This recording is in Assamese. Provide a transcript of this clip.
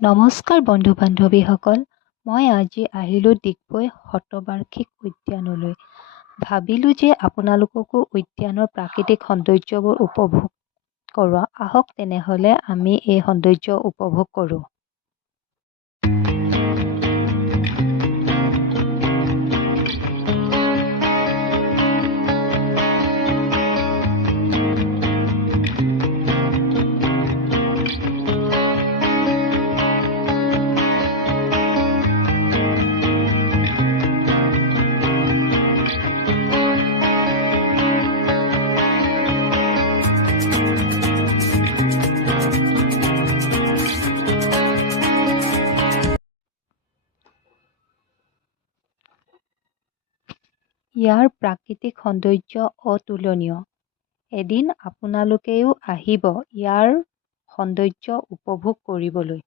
নমস্কাৰ বন্ধু বান্ধৱীসকল, মই আজি আহিলোঁ ডিগবৈ শতবাৰ্ষিক উদ্যানলৈ। ভাবিলোঁ যে আপোনালোককো উদ্যানৰ প্ৰাকৃতিক সৌন্দৰ্যবোৰ উপভোগ কৰোঁ। আহক তেনেহ'লে আমি এই সৌন্দৰ্য উপভোগ কৰোঁ। ইয়াৰ প্ৰাকৃতিক সৌন্দৰ্য অতুলনীয়। এদিন আপোনালোকেও আহিব ইয়াৰ সৌন্দৰ্য উপভোগ কৰিবলৈ।